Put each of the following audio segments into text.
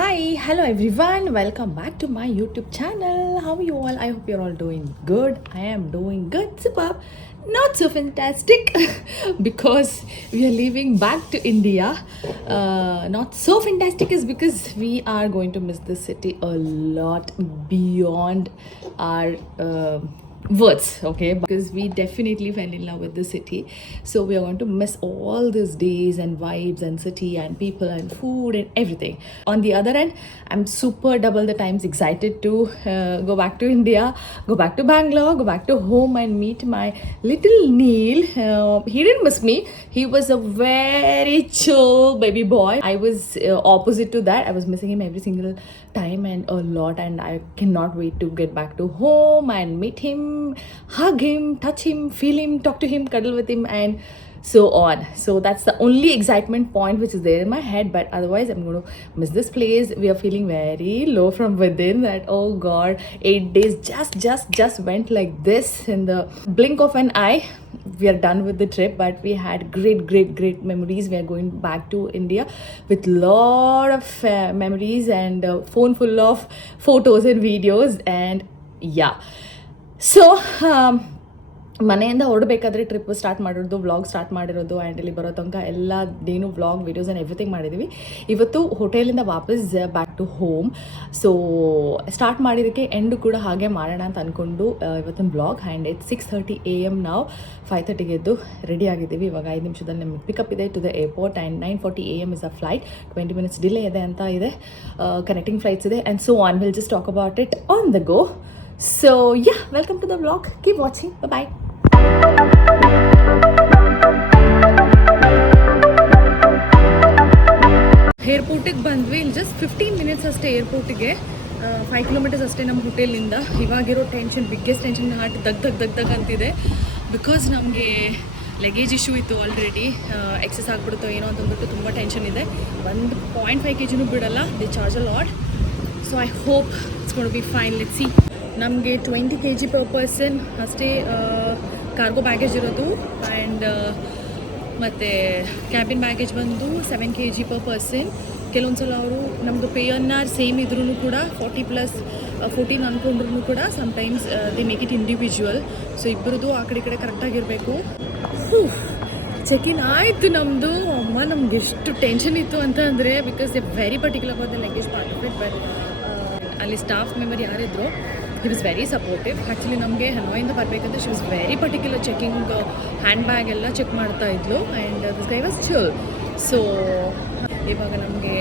Hi, hello everyone. Welcome back to my YouTube channel. How are you all? I hope you're all doing good. I am doing good. Superb. Not so fantastic because we are leaving back to India. Not so fantastic is because we are going to miss this city a lot beyond our words, okay, because we definitely fell in love with the city, so we are going to miss all these days and vibes and city and people and food and everything. On the other end, I'm super double the times excited to go back to India, go back to Bangalore, go back to home and meet my little Neil. He didn't miss me. He was a very chill baby boy. I was opposite to that. I was missing him every single time and a lot, and I cannot wait to get back to home and meet him, hug him, touch him, feel him, talk to him, cuddle with him, and so on. So that's the only excitement point which is there in my head, but otherwise I'm going to miss this place. We are feeling very low from within that, oh god, 8 days just went like this in the blink of an eye. We are done with the trip, but we had great memories. We are going back to India with lot of memories and phone full of photos and videos, and yeah. So ಮನೆಯಿಂದ ಹೊರಡಬೇಕಾದ್ರೆ trip start ಮಾಡಿರೋದು, vlog start ಮಾಡಿರೋದು, and ಇಲ್ಲಿ ಬರೋ ತನಕ ಎಲ್ಲದೇನು vlog videos and everything ಮಾಡಿದ್ದೀವಿ. ಇವತ್ತು ಹೋಟೆಲಿಂದ ವಾಪಸ್ back to home. So start ಮಾಡಿದ್ದಕ್ಕೆ ಎಂಡು ಕೂಡ ಹಾಗೆ ಮಾಡೋಣ ಅಂತ ಅಂದ್ಕೊಂಡು ಇವತ್ತಿನ ವ್ಲಾಗ್. ಆ್ಯಂಡ್ ಇಟ್ಸ್ 6:30 AM ನಾವು 5:30ಗೆ ಎದ್ದು ರೆಡಿ ಆಗಿದ್ದೀವಿ. ಇವಾಗ 5 ನಿಮಿಷದಲ್ಲಿ ನಮಗೆ ಪಿಕಪ್ ಇದೆ to the airport, and 9:40 AM is a flight. 20 minutes delay ಇದೆ ಅಂತ ಇದೆ, ಕನೆಕ್ಟಿಂಗ್ ಫ್ಲೈಟ್ಸ್ ಇದೆ, and so on. Will just talk about it on the go. So yeah, welcome to the vlog. Keep watching. Bye bye. ಏರ್ಪೋರ್ಟಿಗೆ ಬಂದ್ವಿ. ಇಲ್ಲಿ just 15 minutes ಅಷ್ಟೇ ಏರ್ಪೋರ್ಟಿಗೆ. 5 kilometers ಅಷ್ಟೇ ನಮ್ಮ ಹೋಟೆಲಿಂದ. ಇವಾಗಿರೋ ಟೆನ್ಷನ್, ಬಿಗ್ಗೆಸ್ಟ್ ಟೆನ್ಷನ್, ಹಾರ್ಟ್ ದಗ್ ಅಂತಿದೆ. ಬಿಕಾಸ್ ನಮಗೆ ಲಗೇಜ್ ಇಶ್ಯೂ ಇತ್ತು ಆಲ್ರೆಡಿ. ಎಕ್ಸೆಸ್ ಆಗಿಬಿಡುತ್ತೋ ಏನೋ ಅಂತಂದ್ಬಿಟ್ಟು ತುಂಬ ಟೆನ್ಷನ್ ಇದೆ. 1.5 kg ಬಿಡಲ್ಲ, the charge a lot. So I hope it's gonna be fine. Let's see. ನಮಗೆ 20 kg per person ಅಷ್ಟೇ ಕಾರ್ಗೋ ಬ್ಯಾಗೇಜ್ ಇರೋದು, ಆ್ಯಂಡ್ ಮತ್ತು ಕ್ಯಾಬಿನ್ ಬ್ಯಾಗೇಜ್ ಬಂದು 7 kg per person. ಕೆಲವೊಂದು ಸಲ ಅವರು ನಮ್ಮದು PNR ಸೇಮ್ ಇದ್ರೂ ಕೂಡ 40+14 ಅಂದ್ಕೊಂಡ್ರೂ ಕೂಡ sometimes the make it individual. So ಇಬ್ಬರದು ಆ ಕಡೆ ಕರೆಕ್ಟಾಗಿರಬೇಕು. ಚೆಕಿನ್ ಆಯಿತು ನಮ್ಮದು. ಅಮ್ಮ, ನಮ್ಗೆ ಎಷ್ಟು ಟೆನ್ಷನ್ ಇತ್ತು ಅಂತ ಅಂದರೆ, because they very particular about the luggage part of it. But ಅಲ್ಲಿ ಸ್ಟಾಫ್ ಮೆಂಬರ್ ಯಾರಿದ್ರು, he was very supportive. Actually ನಮಗೆ ಹನೋಯಿಂದ ಬರಬೇಕಂದ್ರೆ she was very particular. Checking hand bag ಎಲ್ಲ ಚೆಕ್ ಮಾಡ್ತಾ ಇದ್ಲು, and this guy was chill. So ಇವಾಗ ನಮಗೆ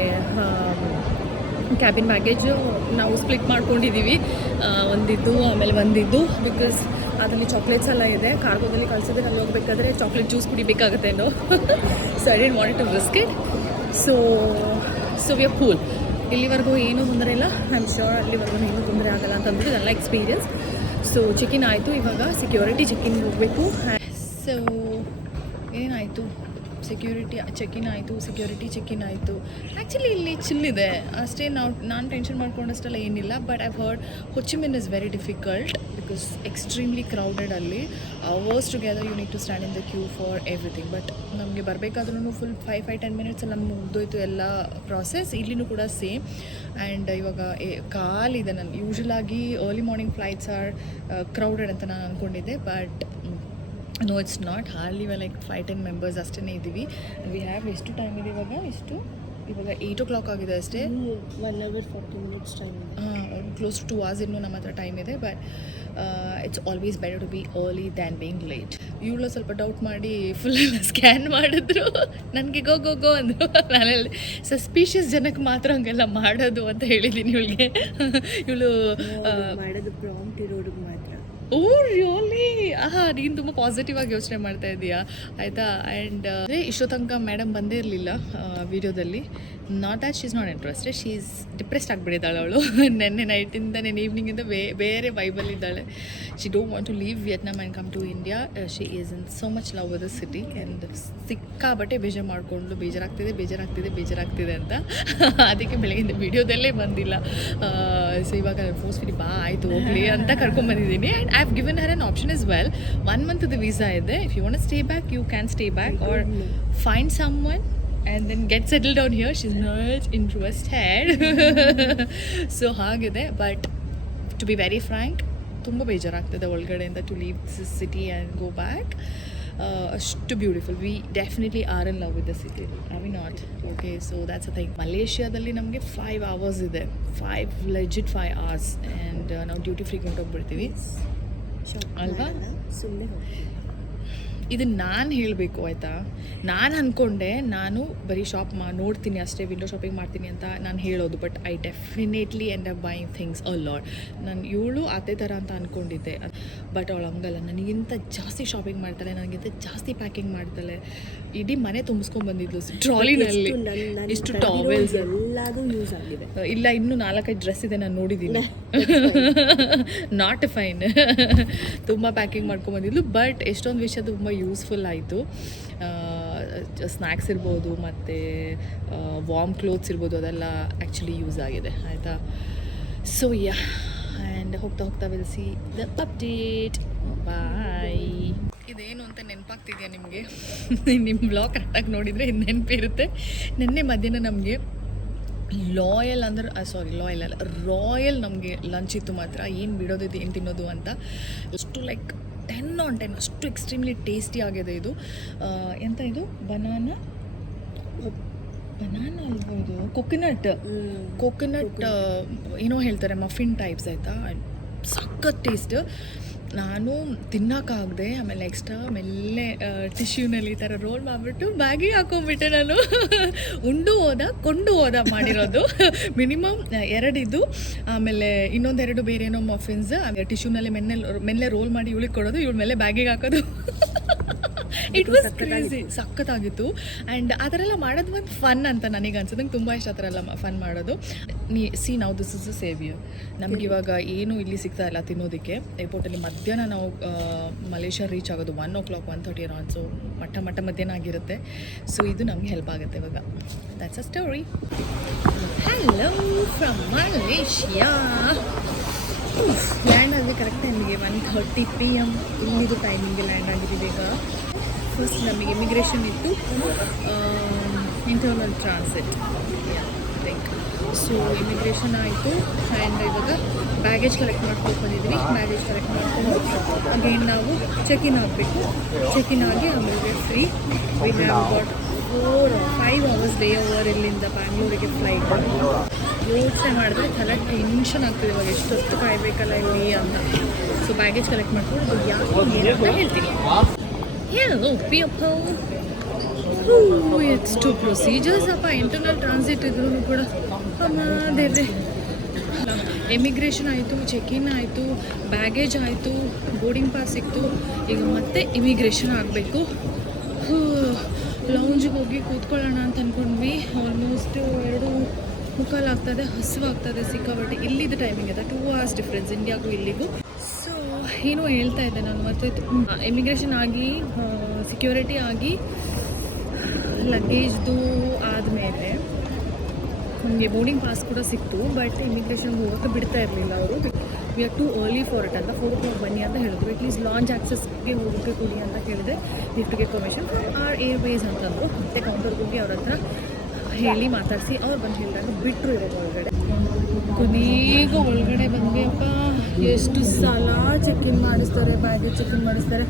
ಕ್ಯಾಬಿನ್ ಬ್ಯಾಗೇಜು ನಾವು ಸ್ಪ್ಲಿಟ್ ಮಾಡ್ಕೊಂಡಿದ್ದೀವಿ. ಒಂದಿದ್ದು ಆಮೇಲೆ ಒಂದಿದ್ದು, ಬಿಕಾಸ್ ಅದರಲ್ಲಿ ಚಾಕ್ಲೇಟ್ಸ್ ಎಲ್ಲ ಇದೆ. ಕಾರ್ಗೋದಲ್ಲಿ ಕಳಿಸಿದ್ರೆ ಅಲ್ಲಿ ಹೋಗ್ಬೇಕಾದ್ರೆ ಚಾಕ್ಲೇಟ್ ಜ್ಯೂಸ್ ಕುಡಿಬೇಕಾಗತ್ತೇನೋ. So I didn't want to risk it. So we are cool. ಇಲ್ಲಿವರೆಗೂ ಏನೂ ತೊಂದರೆ ಇಲ್ಲ. ಐ ಆಮ್ ಶ್ಯೂರ್ ಅಲ್ಲಿವರೆಗೂ ಏನೂ ತೊಂದರೆ ಆಗಲ್ಲ ಅಂತಂದ್ಬಿಟ್ಟು ಇದೆಲ್ಲ ಎಕ್ಸ್ಪೀರಿಯನ್ಸ್. ಸೊ ಚೆಕಿನ್ ಆಯಿತು. ಇವಾಗ ಸೆಕ್ಯೂರಿಟಿ ಚೆಕಿನ್ ಹೋಗಬೇಕು. ಸೊ ಏನಾಯಿತು, ಸೆಕ್ಯೂರಿಟಿ ಚೆಕಿನ್ ಆಯಿತು, ಸೆಕ್ಯೂರಿಟಿ ಚೆಕಿನ್ ಆಯಿತು. ಆ್ಯಕ್ಚುಲಿ ಇಲ್ಲಿ ಚಿಲ್ಲಿದೆ ಅಷ್ಟೇ. ನಾನು ಟೆನ್ಷನ್ ಮಾಡ್ಕೊಂಡಷ್ಟೆಲ್ಲ ಏನಿಲ್ಲ. But I've heard Ho Chi Minh is very difficult because extremely crowded. ಅಲ್ಲಿ hours together you need to stand in the queue for everything. But ನಮಗೆ ಬರಬೇಕಾದ್ರೂ ಫುಲ್ 5-10 minutes ಎಲ್ಲ ಮುಗಿದೋಯ್ತು ಎಲ್ಲ ಪ್ರಾಸೆಸ್. ಇಲ್ಲಿನೂ ಕೂಡ ಸೇಮ್. ಆ್ಯಂಡ್ ಇವಾಗ ಕಾಲಿದೆ. ನಾನು ಯೂಶ್ವಲಾಗಿ early morning flights are crowded ಅಂತ ನಾನು ಅಂದ್ಕೊಂಡಿದ್ದೆ, but no it's not. Hardly like 5-10 members ಅಷ್ಟೇ ಇದ್ದೀವಿ. ವಿ ಹ್ಯಾವ್ ಎಷ್ಟು ಟೈಮ್ ಇದೆ ಇವಾಗ? ಇವಾಗ 8 o'clock ಆಗಿದೆ ಅಷ್ಟೇ. 1 hour 40 minutes time. Close to 2 hours ಇನ್ನೂ ನಮ್ಮ ಹತ್ರ ಟೈಮ್ ಇದೆ. But it's always better to be early than being late. ಇವಳು ಸ್ವಲ್ಪ ಡೌಟ್ ಮಾಡಿ ಫುಲ್ ಸ್ಕ್ಯಾನ್ ಮಾಡಿದ್ರು. ನನಗೆ ಗೋ ಅಂದರು. ನಾನಲ್ಲಿ ಸಸ್ಪಿಷಿಯಸ್ ಜನಕ್ಕೆ ಮಾತ್ರ ಹಂಗೆಲ್ಲ ಮಾಡೋದು ಅಂತ ಹೇಳಿದ್ದೀನಿ ಇವಳಿಗೆ. ಇವಳು ಮಾಡೋದು ಪ್ರಾಂಪ್ಟ್ ಇರೋರಿಗೆ ಮಾತ್ರ. Oh really? ನೀನು ತುಂಬ ಪಾಸಿಟಿವ್ ಆಗಿ ಯೋಚನೆ ಮಾಡ್ತಾ ಇದೀಯಾ, ಆಯಿತಾ. ಆ್ಯಂಡ್ ಇಷ್ಟೋ ತನಕ ಮೇಡಮ್ ಬಂದೇ ಇರಲಿಲ್ಲ ವೀಡಿಯೋದಲ್ಲಿ. Not that she is not interested, she is depressed ಆಗಿಬಿಟ್ಟಿದ್ದಾಳೆ ಅವಳು. ನೆನ್ನೆ ನೈಟಿಂದ ನೆನ್ನೆ ಈವ್ನಿಂಗಿಂದ ಬೇರೆ ವೈಬಲ್ಲಿದ್ದಾಳೆ. She don't want to leave Vietnam and come to India. She is in so much love with the city. And ಸಿಕ್ಕಾಬಟ್ಟೆ ಬೇಜಾರಾಗ್ತಿದೆ ಅಂತ. ಅದಕ್ಕೆ ಬೆಳಗಿಂದ ವೀಡಿಯೋದಲ್ಲೇ ಬಂದಿಲ್ಲ. ಸೊ ಇವಾಗ ಫೋರ್ಸ್ಫುಲಿ ಬಾ ಆಯಿತು ಹೋಗಲಿ ಅಂತ ಕರ್ಕೊಂಡ್ಬಂದಿದ್ದೀನಿ. And I have given her an option as well. 1 month visa ಇದೆ. If you want to stay back you can stay back, or find someone and then get settle down here she is not interested. So ಹಾಗಿದೆ. But to be very frank, ತುಂಬ ಬೇಜಾರಾಗ್ತದೆ ಒಳಗಡೆಯಿಂದ to leave this city and go back. ಅಷ್ಟು beautiful. We definitely are in love with the city, I V not. Okay, so that's a thing. ಮಲೇಷ್ಯಾದಲ್ಲಿ ನಮಗೆ 5 hours ಇದೆ, 5 legit 5 hours, and ನಾವು duty ಫ್ರೀಗೆ ಹೊಂಟೋಗ್ಬಿಡ್ತೀವಿ ಅಲ್ವಾ. ಸುಮ್ಮನೆ ಹೋಗ್ತೀವಿ. ಇದನ್ನು ನಾನು ಹೇಳಬೇಕು ಆಯಿತಾ. ನಾನು ಅಂದ್ಕೊಂಡೆ ನಾನು ಬರೀ ಶಾಪ್ ನೋಡ್ತೀನಿ ಅಷ್ಟೇ, ವಿಂಡೋ ಶಾಪಿಂಗ್ ಮಾಡ್ತೀನಿ ಅಂತ ನಾನು ಹೇಳೋದು. But I definitely end up buying things a lot. ನಾನು ಇವಳು ಅದೇ ಥರ ಅಂತ ಅಂದ್ಕೊಂಡಿದ್ದೆ. ಬಟ್ ಅವಳು ಹಂಗಲ್ಲ, ನನಗಿಂತ ಜಾಸ್ತಿ ಶಾಪಿಂಗ್ ಮಾಡ್ತಾಳೆ, ನನಗಿಂತ ಜಾಸ್ತಿ ಪ್ಯಾಕಿಂಗ್ ಮಾಡ್ತಾಳೆ. ಇಡೀ ಮನೆ ತುಂಬಿಸ್ಕೊಂಡ್ಬಂದಿದ್ದು ಟ್ರಾಲಿನಲ್ಲಿ. ಇಷ್ಟು ಟಾವೆಲ್ಸ್ ಎಲ್ಲದೂ ಯೂಸ್ ಆಗಿದೆ. ಇಲ್ಲ, ಇನ್ನೂ 4-5 ಡ್ರೆಸ್ ಇದೆ, ನಾನು ನೋಡಿದ್ದೀನಿ. Not fine. ತುಂಬ ಪ್ಯಾಕಿಂಗ್ ಮಾಡ್ಕೊಂಬಂದಿದ್ಲು. ಬಟ್ ಎಷ್ಟೊಂದು ವಿಷಯ ತುಂಬ ಯೂಸ್ಫುಲ್ ಆಯಿತು. ಸ್ನ್ಯಾಕ್ಸ್ ಇರ್ಬೋದು ಮತ್ತು ವಾರ್ಮ್ ಕ್ಲೋತ್ಸ್ ಇರ್ಬೋದು, ಅದೆಲ್ಲ ಆ್ಯಕ್ಚುಲಿ ಯೂಸ್ ಆಗಿದೆ ಆಯಿತಾ. ಸೊ ಯಾ, ಆ್ಯಂಡ್ ಹೋಗ್ತಾ ಹೋಗ್ತಾ ವಿಲ್ ಸಿ ದ ಅಪ್ಡೇಟ್. ಬಾಯ್. ಇದೇನು ಅಂತ ನೆನಪಾಗ್ತಿದೆಯಾ ನಿಮಗೆ? ನಿಮ್ಮ ಬ್ಲಾಗ್ ಕರೆಕ್ಟಾಗಿ ನೋಡಿದರೆ ಇದು ನೆನಪಿರುತ್ತೆ. ನಿನ್ನೆ ಮಧ್ಯಾಹ್ನ ನಮಗೆ ಲಾಯಲ್ ಅಂದ್ರೆ ಲಾಯಲ್ ಅಲ್ಲ, ರಾಯಲ್ ನಮಗೆ ಲಂಚ್ ಇತ್ತು ಮಾತ್ರ. ಏನು ಬಿಡೋದಿದೆ, ಏನು ತಿನ್ನೋದು ಅಂತ. ಅಷ್ಟು ಲೈಕ್ 10 on 10, ಅಷ್ಟು ಎಕ್ಸ್ಟ್ರೀಮ್ಲಿ ಟೇಸ್ಟಿ ಆಗಿದೆ ಇದು. ಎಂತ ಇದು ಬನಾನಾ ಅಲ್ವಾ ಇದು? ಕೋಕೋನಟ್ ಏನೋ ಹೇಳ್ತಾರೆ, ಮಫಿನ್ ಟೈಪ್ಸ್ ಆಯಿತಾ. ಸಖತ್ ಟೇಸ್ಟ್. ನಾನು ತಿನ್ನೋಕ್ಕಾಗದೆ, ಆಮೇಲೆ ಎಕ್ಸ್ಟ್ರಾ ಮೆಲ್ಲೆ ಟಿಶ್ಯೂನಲ್ಲಿ ಈ ಥರ ರೋಲ್ ಮಾಡಿಬಿಟ್ಟು ಬ್ಯಾಗಿಗೆ ಹಾಕೊಂಡ್ಬಿಟ್ಟೆ ನಾನು. ಕೊಂಡು ಹೋದ ಮಾಡಿರೋದು. ಮಿನಿಮಮ್ 2 ಇದ್ದು, ಆಮೇಲೆ ಇನ್ನೊಂದೆರಡು ಬೇರೆ ಏನೋ ಮಫಿನ್ಸ್, ಆಮೇಲೆ ಟಿಶ್ಯೂನಲ್ಲಿ ಮೆಲ್ಲೆ ರೋಲ್ ಮಾಡಿ ಇವಳಿಗೆ ಕೊಡೋದು, ಇವಳ ಮೇಲೆ ಬ್ಯಾಗಿಗೆ ಹಾಕೋದು. It was crazy. ಸಖತ್ತಾಗಿತ್ತು. ಆ್ಯಂಡ್ ಆ ಥರ ಎಲ್ಲ ಮಾಡೋದು ಒಂದು ಫನ್ ಅಂತ ನನಗೆ ಅನ್ಸುತ್ತೆ. ನಂಗೆ ತುಂಬ ಇಷ್ಟ ಆ ಥರ ಎಲ್ಲ ಫನ್ ಮಾಡೋದು. ನಾವು ದಿಸ್ ಇಸ್ ಅ ಸೇವಿಯರ್. ನಮ್ಗೆ ಇವಾಗ ಏನು ಇಲ್ಲಿ ಸಿಗ್ತಾ ಇಲ್ಲ ತಿನ್ನೋದಕ್ಕೆ. ಏರ್ಪೋರ್ಟಲ್ಲಿ ಮಧ್ಯಾಹ್ನ ನಾವು ಮಲೇಷ್ಯಾ ರೀಚ್ ಆಗೋದು 1 o'clock 1:30 ಅರೌಂಡ್. ಸೊ ಮಧ್ಯಾಹ್ನ ಆಗಿರುತ್ತೆ. ಸೊ ಇದು ನಮಗೆ ಹೆಲ್ಪ್ ಆಗುತ್ತೆ ಇವಾಗ. That's a story. Hello from Malaysia. Land ಆಗಿ ಕರೆಕ್ಟ್ ಟೈಮಿಗೆ 1:30 PM ಇಲ್ಲಿದು ಟೈಮಿಂಗ್ಗೆ ಲ್ಯಾಂಡ್ ಆಗಿದ್ದೀವಿ ಈಗ. ಫಸ್ಟ್ ನಮಗೆ ಇಮಿಗ್ರೇಷನ್ ಇತ್ತು, internal transit like. So immigration ಆಯಿತು. ಆ್ಯಂಡ್ ಇವಾಗ ಬ್ಯಾಗೇಜ್ ಕಲೆಕ್ಟ್ ಮಾಡ್ಕೊಂಡು ಬಂದಿದ್ವಿ. ಬ್ಯಾಗೇಜ್ ಕಲೆಕ್ಟ್ ಮಾಡ್ಕೊಂಡು ಅಗೇನ್ ನಾವು ಚೆಕ್-ಇನ್ ಆಗಬೇಕು. ಚೆಕ್-ಇನ್ ಆಗಿ ಆಮೇಲೆ free. We have got 4-5 hours day over ಇಲ್ಲಿಂದ ಬ್ಯಾಂಗ್ಳೂರಿಗೆ ಫ್ಲೈಟ್. ಯೋಚನೆ ಮಾಡಿದ್ರೆ ತಲೆ ಟೆನ್ಷನ್ ಆಗ್ತದೆ ಇವಾಗ, ಎಷ್ಟೊತ್ತು ಕಾಯಬೇಕಲ್ಲ ಇಲ್ಲಿ ಅಂತ. ಸೊ ಬ್ಯಾಗೇಜ್ ಕಲೆಕ್ಟ್ ಮಾಡ್ಕೊಂಡು ಯಾಕೆ ಹೇಳ್ತೀನಿ. Hello people. It's 2 procedures ಅಪ್ಪ. ಇಂಟರ್ನಲ್ ಟ್ರಾನ್ಸಿಟ್ ಇದ್ರೂ ಕೂಡ ದೇವ್ರೆ. ಇಮಿಗ್ರೇಷನ್ ಆಯಿತು, ಚೆಕ್-ಇನ್ ಆಯಿತು, ಬ್ಯಾಗೇಜ್ ಆಯಿತು, ಬೋರ್ಡಿಂಗ್ ಪಾಸ್ ಸಿಕ್ತು. ಈಗ ಮತ್ತೆ ಇಮಿಗ್ರೇಷನ್ ಆಗಬೇಕು. ಲೌಂಜಿಗೆ ಹೋಗಿ ಕೂತ್ಕೊಳ್ಳೋಣ ಅಂತ ಅಂದ್ಕೊಂಡ್ವಿ. ಆಲ್ಮೋಸ್ಟ್ 2:45 ಆಗ್ತದೆ. ಹಸುವಾಗ್ತದೆ ಸಿಕ್ಕಾಬಟ್ಟೆ. ಇಲ್ಲಿದ್ದು ಟೈಮಿಂಗ್ ಇದೆ 2 hours ಡಿಫ್ರೆನ್ಸ್ ಇಂಡಿಯಾಗೂ ಇಲ್ಲಿಗೂ. ಸೊ ಏನೋ ಹೇಳ್ತಾ ಇದ್ದೆ ನಾನು. ಮತ್ತೆ ಇಮಿಗ್ರೇಷನ್ ಆಗಿ ಸೆಕ್ಯೂರಿಟಿ ಆಗಿ ಲಗೇಜ್ದು ಆದಮೇಲೆ ನಮಗೆ ಬೋರ್ಡಿಂಗ್ ಪಾಸ್ ಕೂಡ ಸಿಕ್ತು. ಬಟ್ ಇಮಿಗ್ರೇಷನ್ಗೆ ಹೋಗೋಕ್ಕೆ ಬಿಡ್ತಾ ಇರಲಿಲ್ಲ ಅವರು. We are too early for it ಅಂತ. 4 o'clock ಬನ್ನಿ ಅಂತ ಹೇಳಿದ್ರು. ಅಟ್ಲೀಸ್ಟ್ ಲಾಂಚ್ ಆಕ್ಸೆಸ್ಗೆ ಹೋಗೋಕ್ಕೆ ಕೊಡಿ ಅಂತ ಕೇಳಿದೆ. ಲಿಫ್ಟ್ಗೆ ಪರ್ಮಿಷನ್ ಆರ್ ಏರ್ವೇಸ್ ಅಂತಂದರು. ಮತ್ತೆ ಕೌಂಟರ್ಗೆ ಹೋಗಿ ಅವ್ರ ಹತ್ರ ಹೇಳಿ ಮಾತಾಡಿಸಿ ಅವ್ರು ಬಂದು ಹೇಳಿದಾಗ ಬಿಟ್ಟರು ಇವಾಗ ಒಳಗಡೆ. ಕೊನೆಗೂ ಒಳಗಡೆ ಬಂದ್ವಿ ಅಪ್ಪ. ಎಷ್ಟು ಸಲ ಚೆಕ್-ಇನ್ ಮಾಡಿಸ್ತಾರೆ, ಬ್ಯಾಗೇಜ್ ಚೆಕ್-ಇನ್ ಮಾಡಿಸ್ತಾರೆ,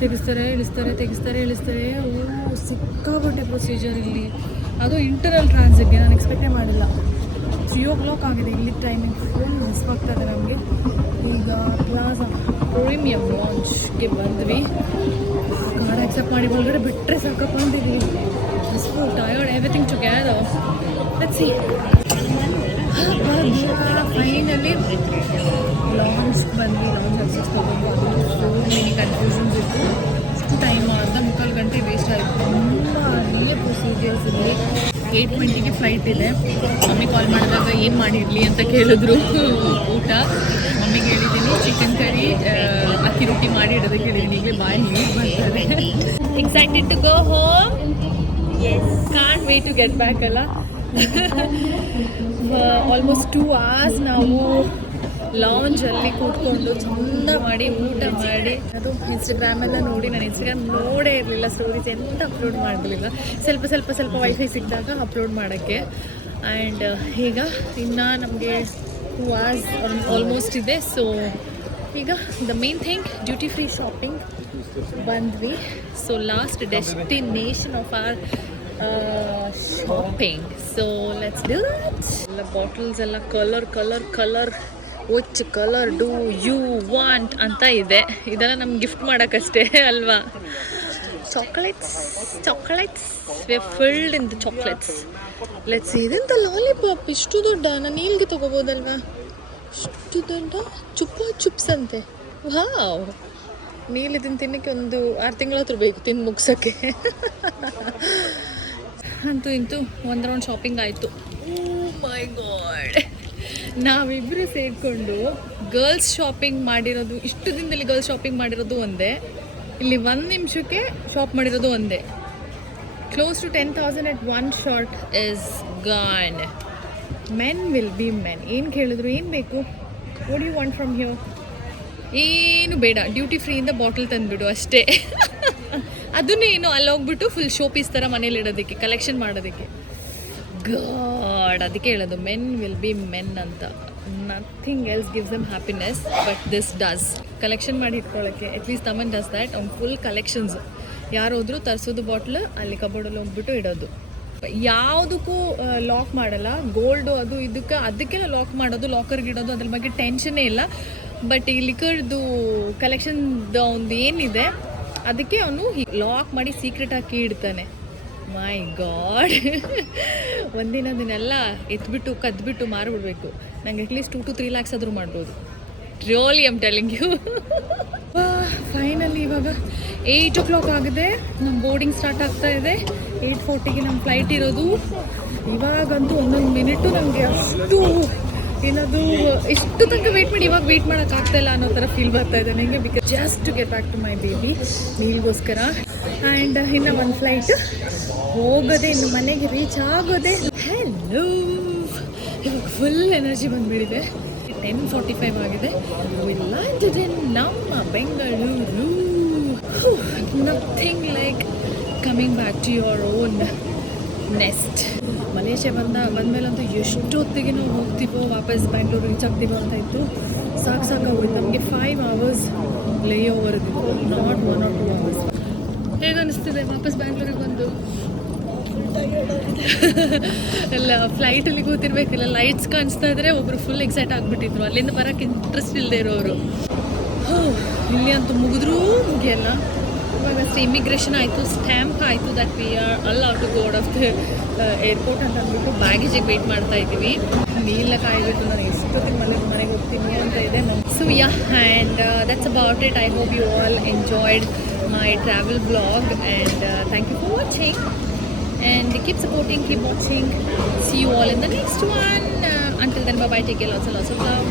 ತೆಗಿಸ್ತಾರೆ ಇಳಿಸ್ತಾರೆ, ತೆಗಿಸ್ತಾರೆ ಇಳಿಸ್ತಾರೆ. ಸಿಕ್ಕಾಪಟ್ಟೆ ಪ್ರೊಸೀಜರ್ ಇಲ್ಲಿ. ಅದು ಇಂಟರ್ನಲ್ ಟ್ರಾನ್ಸಿಟ್ಗೆ ನಾನು ಎಕ್ಸ್ಪೆಕ್ಟೇ ಮಾಡಿಲ್ಲ. 3 o'clock ಆಗಿದೆ ಇಲ್ಲಿ ಟೈಮಿಂಗ್. ಫುಲ್ ಮಿಸ್ ಆಗ್ತದೆ ನಮಗೆ. ಈಗ ಪ್ಲಾಜಾ ಪ್ರೀಮಿಯಂ ಲಾಂಚ್ಗೆ ಬಂದ್ವಿ. ಕಾರ್ಡ್ ಆಕ್ಸೆಪ್ಟ್ ಮಾಡಿ ಒಳಗಡೆ ಬಿಟ್ಟರೆ ಸಾಕಪ್ಪ ಅಂತಿದ್ವಿ. Full tired, everything together. Let's see. Finally lounge ಬಂದ್ವಿ. ಲಾಂಚ್ ಆಕ್ಸೆಸ್ ತೊಗೊಂಡು ಅದು ಸೋ ಮೆನಿ ಕನ್ಫ್ಯೂಷನ್ಸ್ ಇತ್ತು. ಅಷ್ಟು ಟೈಮ್ ಮುಕ್ಕಾಲು ಗಂಟೆ ವೇಸ್ಟ್ ಆಯಿತು. ತುಂಬ ಪ್ರೊಸೀಜರ್ಸ್ ಇಲ್ಲಿ. 8:20ಗೆ ಫ್ಲೈಟ್ ಇದೆ. ಮಮ್ಮಿ ಕಾಲ್ ಮಾಡಿದಾಗ ಏನು ಮಾಡಿರಲಿ ಅಂತ ಕೇಳಿದ್ರು. ಊಟ ಮಮ್ಮಿಗೆ ಹೇಳಿದ್ದೀನಿ ಚಿಕನ್ ಕರಿ ಅಕ್ಕಿ ರೊಟ್ಟಿ ಮಾಡಿ ಇಡೋದಕ್ಕೆ ಹೇಳಿದ್ದೀನಿ. ಈಗಲೇ ಬಾಯಿ ನೀರು ಬರ್ತಾರೆ. Excited to go home. Can't wait to get back ಅಲ್ಲ. ಆಲ್ಮೋಸ್ಟ್ 2 hours ನಾವು ಲಾಂಜಲ್ಲಿ ಕೂತ್ಕೊಂಡು ಚಂದ ಮಾಡಿ ಊಟ ಮಾಡಿ ಅದು ಇನ್ಸ್ಟಾಗ್ರಾಮೆಲ್ಲ ನೋಡಿ. ನಾನು ಇನ್ಸ್ಟಾಗ್ರಾಮ್ ನೋಡೇ ಇರಲಿಲ್ಲ, ಸ್ಟೋರೀಸ್ ಎಂತ ಅಪ್ಲೋಡ್ ಮಾಡಲಿಲ್ಲ. ಸ್ವಲ್ಪ ವೈಫೈ ಸಿಕ್ಕಿದಾಗ ಅಪ್ಲೋಡ್ ಮಾಡೋಕ್ಕೆ. ಆ್ಯಂಡ್ ಈಗ ಇನ್ನು ನಮಗೆ 2 hours ಆಲ್ಮೋಸ್ಟ್ ಇದೆ. ಸೊ ಈಗ the main thing duty free shopping ಬಂದ್ವಿ. So last destination of our shopping. So let's do that. ಎಲ್ಲ ಬಾಟಲ್ಸ್ ಎಲ್ಲ colour which colour do you want ಅಂತ ಇದೆ. ಇದೆಲ್ಲ ನಮ್ಗೆ ಗಿಫ್ಟ್ ಮಾಡೋಕ್ಕಷ್ಟೇ ಅಲ್ವಾ. Chocolates we filled in the chocolates. Let's ಇದೆಂತ ಲಾಲಿಪಾಪ್ ಇಷ್ಟು ದೊಡ್ಡ. ನಾನು ನೀಲ್ಗೆ ತೊಗೋಬೋದಲ್ವಾ? ಇಷ್ಟು ದೊಡ್ಡ ಚುಪ್ಸ್ ಅಂತೆ. ವಾವ್, ನೀಲ್ ಇದನ್ನು ತಿನ್ನಕ್ಕೆ ಒಂದು 6 ತಿಂಗಳ ಹತ್ರ ಬೇಕು ತಿಂದು ಮುಗ್ಸೋಕ್ಕೆ. ಅಂತೂ ಇಂತೂ ಒಂದು ರೌಂಡ್ ಶಾಪಿಂಗ್ ಆಯಿತು. ಮೈ ಗಾಡ್, ನಾವಿಬ್ಬರು ಸೇರಿಕೊಂಡು ಗರ್ಲ್ಸ್ ಶಾಪಿಂಗ್ ಮಾಡಿರೋದು, ಇಷ್ಟು ದಿನದಲ್ಲಿ ಗರ್ಲ್ಸ್ ಶಾಪಿಂಗ್ ಮಾಡಿರೋದು ಒಂದೇ, ಇಲ್ಲಿ 1 ನಿಮಿಷಕ್ಕೆ ಶಾಪ್ ಮಾಡಿರೋದು ಒಂದೇ. Close to 10,000 at one shot is gone. Men will be men. ಏನು ಕೇಳಿದ್ರು, ಏನು ಬೇಕು, what do you want from here? ಏನು ಬೇಡ, ಡ್ಯೂಟಿ ಫ್ರೀಯಿಂದ ಬಾಟಲ್ ತಂದುಬಿಡು ಅಷ್ಟೇ. ಅದನ್ನೇ ಏನು ಅಲ್ಲಿ ಹೋಗ್ಬಿಟ್ಟು ಫುಲ್ ಶೋ ಪೀಸ್ ಥರ ಮನೇಲಿ ಇಡೋದಕ್ಕೆ, ಕಲೆಕ್ಷನ್ ಮಾಡೋದಕ್ಕೆ. ಗಾಡ್, ಅದಕ್ಕೆ ಹೇಳೋದು ಮೆನ್ ವಿಲ್ ಬಿ ಮೆನ್ ಅಂತ. Nothing else gives dum happiness but this does. Collection ಮಾಡಿ ಇಟ್ಕೊಳ್ಳೋಕ್ಕೆ ಅಟ್ಲೀಸ್ಟ್ ತಮನ್ ಡಸ್ ದ್ಯಾಟ್. ಅವ್ನು ಫುಲ್ ಕಲೆಕ್ಷನ್ಸ್. ಯಾರೋದ್ರು ತರಿಸೋದು ಬಾಟ್ಲು ಅಲ್ಲಿ ಕಬೋರ್ಡಲ್ಲಿ ಹೋಗ್ಬಿಟ್ಟು ಇಡೋದು. ಯಾವುದಕ್ಕೂ ಲಾಕ್ ಮಾಡಲ್ಲ. ಗೋಲ್ಡು ಅದು ಅದಕ್ಕೆಲ್ಲ ಲಾಕ್ ಮಾಡೋದು, ಲಾಕರ್ಗೆ ಇಡೋದು, ಅದ್ರ ಬಗ್ಗೆ ಟೆನ್ಷನ್ನೇ ಇಲ್ಲ. ಬಟ್ ಈ ಲಿಕರ್ದು ಕಲೆಕ್ಷನ್ದು ಒಂದು ಏನಿದೆ ಅದಕ್ಕೆ ಅವನು ಲಾಕ್ ಮಾಡಿ ಸೀಕ್ರೆಟ್ ಹಾಕಿ ಇಡ್ತಾನೆ. ಮೈ ಗಾಡ್, ಒಂದಿನ ಅದನ್ನೆಲ್ಲ ಎತ್ಬಿಟ್ಟು ಕದ್ಬಿಟ್ಟು ಮಾರಿಬಿಡ್ಬೇಕು. ನಂಗೆ ಅಟ್ಲೀಸ್ಟ್ 2 to 3 lakhs ಆದರೂ ಮಾಡ್ಬೋದು. Really I am telling you. Finally ಇವಾಗ 8 o'clock ಆಗಿದೆ. ನಮ್ಮ ಬೋರ್ಡಿಂಗ್ ಸ್ಟಾರ್ಟ್ ಆಗ್ತಾ ಇದೆ. 8:40ಗೆ ನಮ್ಮ ಫ್ಲೈಟ್ ಇರೋದು. ಇವಾಗಂತೂ ಒಂದೊಂದು ಮಿನಿಟು ನನಗೆ ಅಷ್ಟು ಏನದು ಇಷ್ಟು ತನಕ ವೆಯ್ಟ್ ಮಾಡಿ ಇವಾಗ ವೆಯ್ಟ್ ಮಾಡೋಕ್ಕಾಗ್ತಾ ಇಲ್ಲ ಅನ್ನೋ ಥರ ಫೀಲ್ ಬರ್ತಾ ಇದೆ ನನಗೆ. Because just to get back to my baby ಮೀಲ್ಗೋಸ್ಕರ. ಆ್ಯಂಡ್ ಇನ್ನು ಒಂದು ಫ್ಲೈಟ್ ಹೋಗೋದೆ, ಇನ್ನು ಮನೆಗೆ ರೀಚ್ ಆಗೋದೆ. ಹೆಲೋ, ಇವಾಗ ಫುಲ್ ಎನರ್ಜಿ ಬಂದುಬಿಟ್ಟಿದೆ. 10:45 ಆಗಿದೆ. ವಿ ಲ್ಯಾಂಡೆಡ್ ಇನ್ ನಮ್ಮ Bengaluru. Nothing like coming back to your own nest. Malaysia ಬಂದಮೇಲಂತೂ ಎಷ್ಟೊತ್ತಿಗೆ ನಾವು ಹೋಗ್ತೀವೋ ವಾಪಸ್ ಬ್ಯಾಂಗ್ಳೂರು ರೀಚ್ ಆಗ್ತೀವೋ ಅಂತ ಇತ್ತು. ಸಾಕಾಗೋಯ್ತು ನಮಗೆ. 5 hours ಲೇ ಓವರ್ ಇದ್ದಿತ್ತು, ನಾಟ್ 1 or 2 hours. ಹೇಗೆ ಅನಿಸ್ತಿದೆ ವಾಪಸ್ ಬ್ಯಾಂಗ್ಳೂರಿಗೆ ಬಂದು? ಎಲ್ಲ ಫ್ಲೈಟಲ್ಲಿ ಕೂತಿರ್ಬೇಕಿಲ್ಲ, ಲೈಟ್ಸ್ ಕಾಣಿಸ್ತಾ ಇದ್ರೆ ಒಬ್ಬರು ಫುಲ್ ಎಕ್ಸೈಟ್ ಆಗಿಬಿಟ್ಟಿದ್ರು, ಅಲ್ಲಿಂದ ಬರೋಕ್ಕೆ ಇಂಟ್ರೆಸ್ಟ್ ಇಲ್ಲದೆ ಇರೋರು. ಇಲ್ಲಿ ಅಂತೂ ಮುಗಿಯಲ್ಲ. ಇವಾಗ ಅಷ್ಟೇ ಇಮಿಗ್ರೇಷನ್ ಆಯಿತು, ಸ್ಟ್ಯಾಂಪ್ ಆಯಿತು, that we are allowed to go out of the airport ಅಂತ ಅಂದ್ಬಿಟ್ಟು ಬ್ಯಾಗೇಜಿಗೆ ವೆಯ್ಟ್ ಮಾಡ್ತಾ ಇದ್ದೀವಿ. ನೀಲ ಕಾಯ್ಬಿಟ್ಟು ನಾನು ಎಷ್ಟೊತ್ತಿಗೆ ಮನೆಗೆ ಹೋಗ್ತೀನಿ ಅಂತ ಇದೆ. So yeah, and that's about it. I hope you all enjoyed my travel vlog, and thank you for watching, and keep supporting, keep watching. See you all in the next one. Until then, bye bye, take care, lots of love.